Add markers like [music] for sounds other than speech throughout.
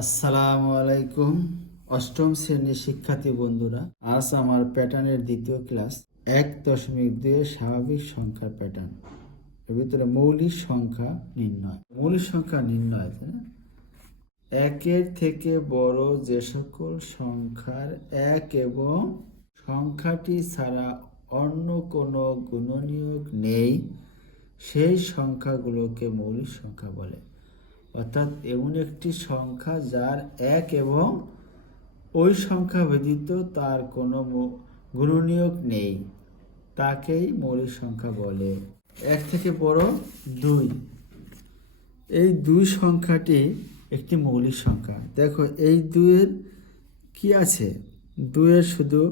আসসালামু আলাইকুম, অষ্টম শ্রেণির শিক্ষার্থী বন্ধুরা, আজ আমার প্যাটার্নের দ্বিতীয় ক্লাস, এক দশমিক দুই স্বাভাবিক সংখ্যার প্যাটার্ন। এর ভিতরে মৌলিক সংখ্যা নির্ণয়। মৌলিক সংখ্যা নির্ণয় একের থেকে বড় যে সকল সংখ্যার এক এবং সংখ্যাটি ছাড়া অন্য কোনো গুণনীয়ক নেই, সেই সংখ্যাগুলোকে মৌলিক সংখ্যা বলে। অর্থাৎ এমন একটি সংখ্যা যার এক এবং ওই সংখ্যা ব্যতীত তার কোনো গুণনীয়ক নেই। তাকেই মৌলিক সংখ্যা বলে। এক থেকে বড় দুই। এই দুই সংখ্যাটি একটি মৌলিক সংখ্যা। দেখো, এই দুইয়ের কি আছে? দুইয়ের শুধু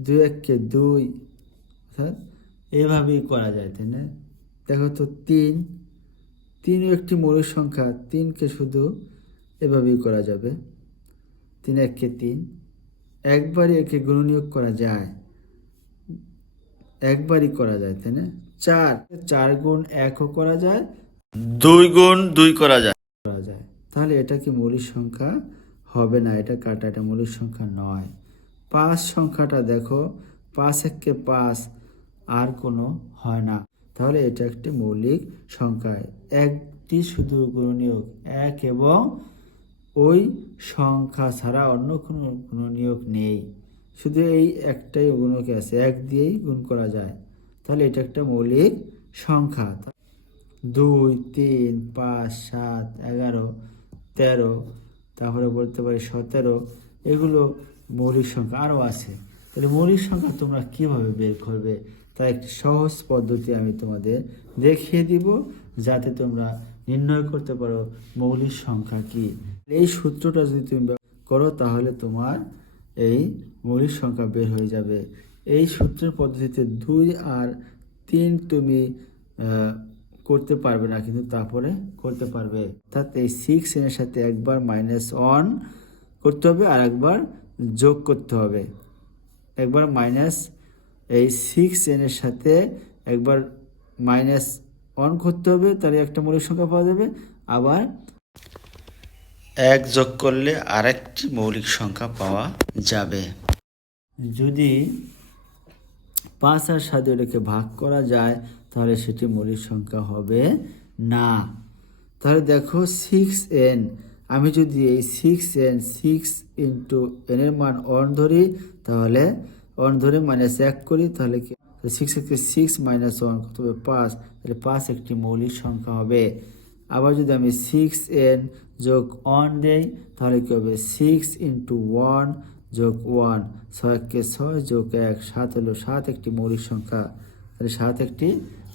দুই এককে দুই, অর্থাৎ এভাবেই করা যায়, তাই না? দেখো তো তিন তিনও একটি মৌলিক সংখ্যা। তিনকে শুধু এভাবেই করা যাবে। তিন এককে তিন। একবারই একে গুণনীয়ক করা যায়। একবারই করা যায় তাই না? চার। চার গুণ একও করা যায়। দুই গুণ দুই করা যায়। করা যায়। তাহলে এটা কি মৌলিক সংখ্যা? হবে না এটা কাটা এটা মৌলিক সংখ্যা নয়। পাঁচ সংখ্যাটা দেখো। পাঁচ এককে পাঁচ আর কোনো হয় না। তাহলে এটা একটি মৌলিক সংখ্যা। একটি শুধু গুণনীয়ক, এক এবং ওই সংখ্যা ছাড়া অন্য কোনো গুণনীয়ক নেই। শুধু এই একটাই গুণকে আছে, এক দিয়েই গুণ করা যায়। তাহলে এটা একটা মৌলিক সংখ্যা। দুই, তিন, পাঁচ, সাত, এগারো, তেরো তারপরে বলতে পারি সতেরো। এগুলো মৌলিক সংখ্যা আরও আছে। তাহলে মৌলিক সংখ্যা তোমরা কীভাবে বের করবে তার একটি সহজ পদ্ধতি আমি তোমাদের দেখিয়ে দিব, যাতে তোমরা নির্ণয় করতে পারো মৌলিক সংখ্যা কি। এই সূত্রটা যদি তুমি করো, তাহলে তোমার এই মৌলিক সংখ্যা বের হয়ে যাবে। এই সূত্রের পদ্ধতিতে দুই আর তিন তুমি করতে পারবে না, কিন্তু তারপরে করতে পারবে। অর্থাৎ এই সিক্স এর সাথে একবার মাইনাস ওয়ান করতে হবে আর একবার যোগ করতে হবে। একবার মাইনাস এই সিক্স এর সাথে একবার মাইনাস ওয়ান করতে হবে তাহলে একটা মৌলিক সংখ্যা পাওয়া যাবে। আবার এক যোগ করলে আরেকটি মৌলিক সংখ্যা পাওয়া যাবে। যদি পাঁচ আর সাত এটাকে ভাগ করা যায় তাহলে সেটি মৌলিক সংখ্যা হবে না। তাহলে দেখো সিক্স এন আমি যদি এই সিক্স এন সিক্স ইন্টু এনের মান অন ধরি, তাহলে অন ধরে মাইনাস এক করি, তাহলে কি? সিক্স থেকে সিক্স মাইনাস ওয়ান কত হবে পাঁচ? তাহলে পাঁচ একটি মৌলিক সংখ্যা হবে। আবার যদি আমি সিক্স এন যোগ অন দেই, তাহলে কি হবে? সিক্স ইন্টু ওয়ান যোগ ওয়ান ছয়কে ছয় যোগ এক, সাত হলো সাত, একটি মৌলিক সংখ্যা। তাহলে সাত একটি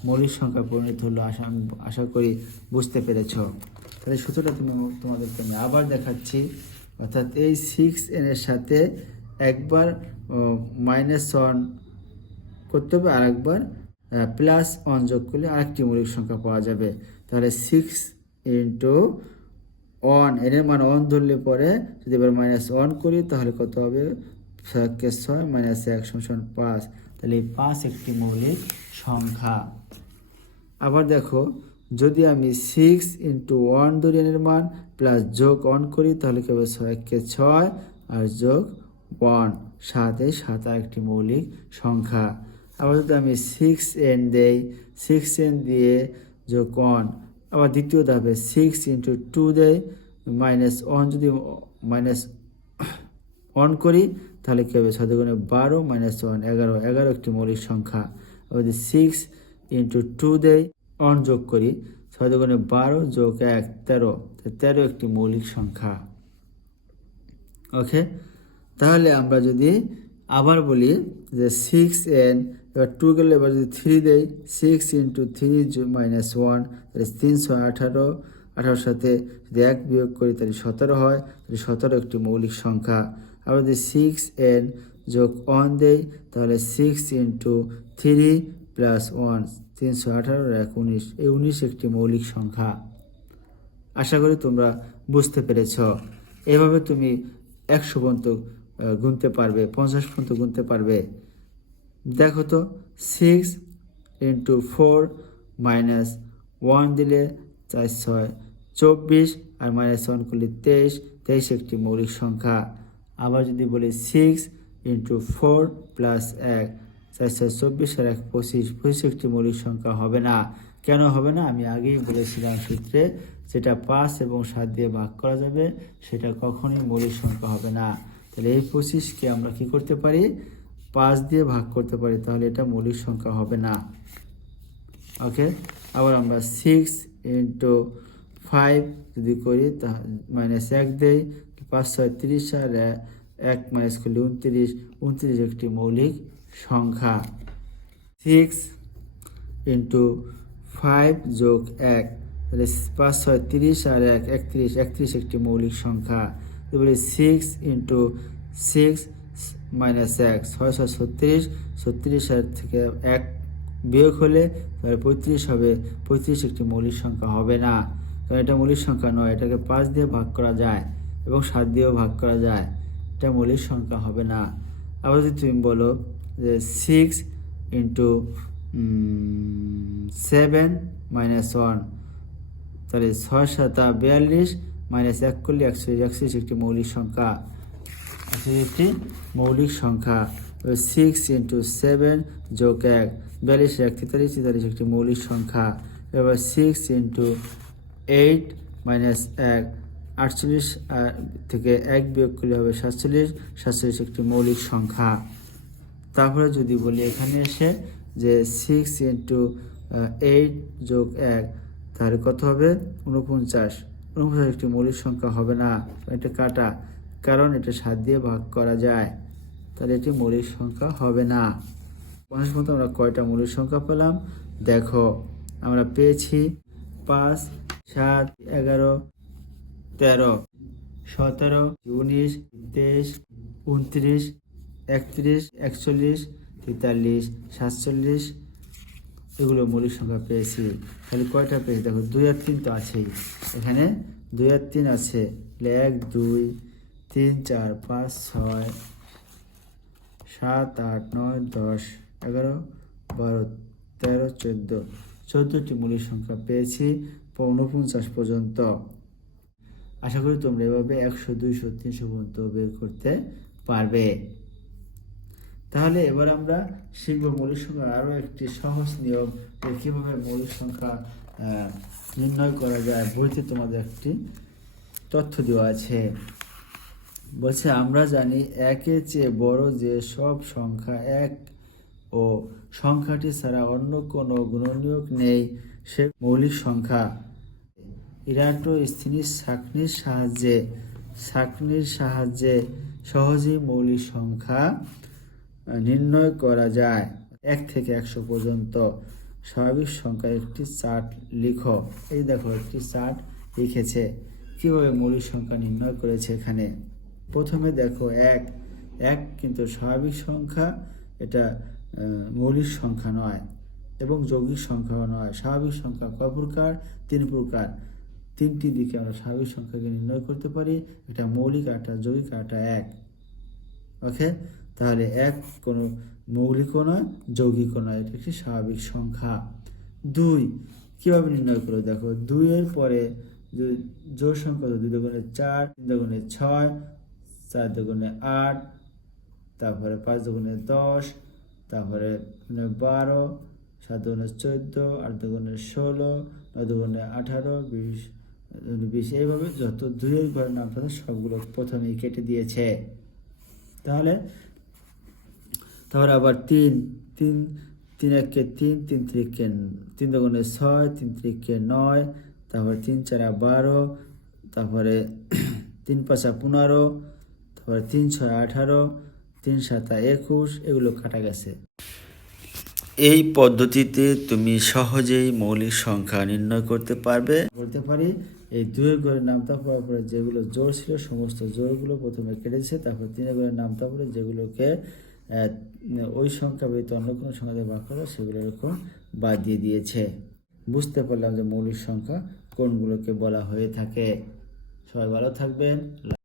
মৌলিক সংখ্যা পরিণত হলো, আশা আশা করি বুঝতে পেরেছ। তাহলে সূত্রটা তুমি তোমাদেরকে আমি আবার দেখাচ্ছি। অর্থাৎ এই সিক্স এনের সাথে একবার মাইনাস ওয়ান করতে হবে আর একবার প্লাস ওয়ান যোগ করলে আরেকটি মৌলিক সংখ্যা পাওয়া যাবে। তাহলে সিক্স ইন্টু ওয়ানের মান ওয়ান ধরলে পরে যদি এবার মাইনাস ওয়ান করি, তাহলে কত হবে? ছয়কে ছয় মাইনাস এক সমান পাঁচ। তাহলে এই পাঁচ একটি মৌলিক সংখ্যা। আবার দেখো যদি আমি সিক্স ইন্টু ওয়ান ধরি এর মান প্লাস যোগ ওয়ান করি, তাহলে কি হবে? ছয়কে ছয় আর যোগ ওয়ান সাতে সাত একটি মৌলিক সংখ্যা। আবার যদি আমি সিক্স এন দেই সিক্স এন দিয়ে যোগ ওয়ান আবার দ্বিতীয় ধাপে সিক্স ইন্টু টু দেয় মাইনাস ওয়ান যদি মাইনাস অন করি, তাহলে কী হবে? ছয় বারো মাইনাস ওয়ান এগারো। এগারো একটি মৌলিক সংখ্যা। আবার যদি সিক্স ইন্টু টু দেয় অন যোগ করি, ছয় দুগুণে বারো যোগ এক, তেরো। তেরো একটি মৌলিক সংখ্যা। ওকে? তাহলে আমরা যদি আবার বলি যে সিক্স এন এবার টু গেলে এবার যদি থ্রি দেই six into three minus one তাহলে তিনশো আঠারো। আঠারোর সাথে যদি এক বিয়োগ করি, তাহলে সতেরো হয়। তাহলে সতেরো একটি মৌলিক সংখ্যা। আবার যদি সিক্স এন যোগ ওয়ান দেই, তাহলে six into three plus one তিনশো আঠারো এক উনিশ এই উনিশ একটি মৌলিক সংখ্যা। আশা করি তোমরা বুঝতে পেরেছ। এভাবে তুমি একশো পর্যন্ত গুনতে পারবে, পঞ্চাশ পর্যন্ত গুনতে পারবে। দেখো তো six into four minus one দিলে চার ছয়, চব্বিশ, আর মাইনাস ওয়ান করলে তেইশ তেইশ একটি মৌলিক সংখ্যা। আবার যদি বলি সিক্স ইন্টু ফোর প্লাস এক চার চার চব্বিশ আর এক পঁচিশ পঁচিশ একটি মৌলিক সংখ্যা হবে না। কেন হবে না? আমি আগেই বলেছিলাম সূত্রে যেটা পাঁচ এবং সাত দিয়ে ভাগ করা যাবে, সেটা কখনোই মৌলিক সংখ্যা হবে না। তাহলে এই পঁচিশকে আমরা কি করতে পারি? পাঁচ দিয়ে ভাগ করতে পারি, তাহলে এটা মৌলিক সংখ্যা হবে না। ওকে? আবার আমরা সিক্স ইন্টু ফাইভ যদি করি, তা মাইনাস এক দেই পাঁচ ছয় তিরিশ, আর এক মাইনাস করলে উনত্রিশ। উনত্রিশ একটি মৌলিক সংখ্যা সিক্স ইন্টু ফাইভ যোগ এক, তাহলে পাঁচ, ছয়, তিরিশ আর এক, একত্রিশ একত্রিশ একটি মৌলিক সংখ্যা। এবারে সিক্স ইন্টু সিক্স মাইনাস এক, ছয় ছয়, ছত্রিশ ছত্রিশ আর থেকে এক বিয়োগ হলে তাহলে পঁয়ত্রিশ হবে, পঁয়ত্রিশ একটি মৌলিক সংখ্যা হবে না। কারণ এটা মৌলিক সংখ্যা নয়, এটাকে পাঁচ দিয়ে ভাগ করা যায় এবং সাত দিয়েও ভাগ করা যায়, এটা মৌলিক সংখ্যা হবে না। আবার যদি তুমি বলো যে six into seven minus one তাহলে ছয় সাতা বিয়াল্লিশ মাইনাস এক করলে একশো একত্রিশ একটি মৌলিক সংখ্যা। একটি মৌলিক সংখ্যা। সিক্স ইন্টু সেভেন যোগ এক। বিয়াল্লিশ এক, তেতাল্লিশ তেতাল্লিশ একটি মৌলিক সংখ্যা। এবার সিক্স ইন্টু এইট মাইনাস এক, আটচল্লিশ থেকে এক বিয়োগ করলে হবে সাতচল্লিশ। সাতচল্লিশ একটি মৌলিক সংখ্যা। তারপরে যদি বলি এখানে এসে যে সিক্স ইন্টু এইট যোগ এক, তাহলে কত হবে? উনপঞ্চাশ উনপঞ্চাশ একটি মৌলিক সংখ্যা হবে না এটা কাটা, কারণ এটা সাত দিয়ে ভাগ করা যায়। তাহলে এটি মৌলিক সংখ্যা হবে না। পঞ্চাশ মতো আমরা কয়টা মৌলিক সংখ্যা পেলাম? দেখো, আমরা পেয়েছি পাঁচ, সাত, এগারো, তেরো, সতেরো, উনিশ, তেইশ, উনত্রিশ একত্রিশ, একচল্লিশ, তেতাল্লিশ, সাতচল্লিশ। এগুলো মৌলিক সংখ্যা পেয়েছি। তাহলে কয়টা পেয়েছি? দেখো, দুই আর তিন তো আছেই। এখানে দুই আর তিন আছে। এক, দুই, তিন, চার, পাঁচ, ছয়, সাত, আট, নয়, দশ, এগারো, বারো, তেরো, চোদ্দ। চোদ্দোটি মৌলিক সংখ্যা পেয়েছি ঊনপঞ্চাশ পর্যন্ত। আশা করি তোমরা এভাবে একশো, দুইশো, তিনশো পর্যন্ত বের করতে পারবে। তাহলে এবার আমরা শিখব মৌলিক সংখ্যা। আরও একটি সহজ নিয়ম যে কীভাবে মৌলিক সংখ্যা নির্ণয় করা যায় বইতে তোমাদের একটি তথ্য দেওয়া আছে। বলছে, আমরা জানি একের চেয়ে বড় যে সব সংখ্যা এক ও সংখ্যাটি ছাড়া অন্য কোনো গুণনীয়ক নেই, সে মৌলিক সংখ্যা। ইরাটোস্থিনিস সাকনির সাহায্যে সাকনির সাহায্যে সহজেই মৌলিক সংখ্যা নির্ণয় করা যায়। এক থেকে একশো পর্যন্ত স্বাভাবিক সংখ্যা একটি চার্ট লিখো। এই দেখো, একটি চার্ট লিখেছে। কীভাবে মৌলিক সংখ্যা নির্ণয় করেছে এখানে? প্রথমে দেখো, এক। এক কিন্তু স্বাভাবিক সংখ্যা, এটা মৌলিক সংখ্যা নয় এবং যৌগিক সংখ্যাও নয়। স্বাভাবিক সংখ্যা কয় প্রকার? তিন প্রকার। তিনটি দিকে আমরা স্বাভাবিক সংখ্যাকে নির্ণয় করতে পারি এটা মৌলিক আটা যৌগিক আটা এক। ওকে তাহলে এক কোনো মৌলিকও নয়, যৌগিকও নয়। এটা একটি স্বাভাবিক সংখ্যা। দুই, কীভাবে নির্ণয় করো? দেখো, দুইয়ের পরে জোর সংখ্যা দুই দুগুণে চার, তিন দুগুণে ছয়, চার দুগুণে আট, তারপরে পাঁচ দুগুণে দশ, তারপরে দুগুণে বারো, সাত দুগুণে চোদ্দ, আট দুগুণে ষোলো, নয় দুগুণে আঠারো, বিশ বিশ। এইভাবে যত দুইয়ের ঘরের নাম থাকে, সবগুলো প্রথমেই কেটে দিয়েছে। তাহলে তারপরে আবার তিন তিন তিন একে তিন তিন ত্রিকে তিন দুগুণে ছয় তিন ত্রিকে নয় তারপরে তিন চারা বারো তারপরে [clears throat] তিন পাঁচা পনেরো তারপরে তিন ছয় আঠারো তিন সাতা একুশ এগুলো কাটা গেছে। এই পদ্ধতিতে তুমি সহজেই মৌলিক সংখ্যা নির্ণয় করতে পারবে। বলতে পারি। এই দুয়ের ঘরের নামতা পড়ার পরে যেগুলো জোর ছিল সমস্ত জোরগুলো প্রথমে কেটেছে তারপর তিনের ঘরের নামতা পড়ে যেগুলোকে ওই সংখ্যা ব্যতীত অন্য কোনো সংখ্যা দিয়ে ভাগ সেগুলো এরকম বাদ দিয়ে দিয়েছে। বুঝতে পারলাম যে মৌলিক সংখ্যা কোনগুলোকে বলা হয়ে থাকে। সবাই ভালো থাকবেন।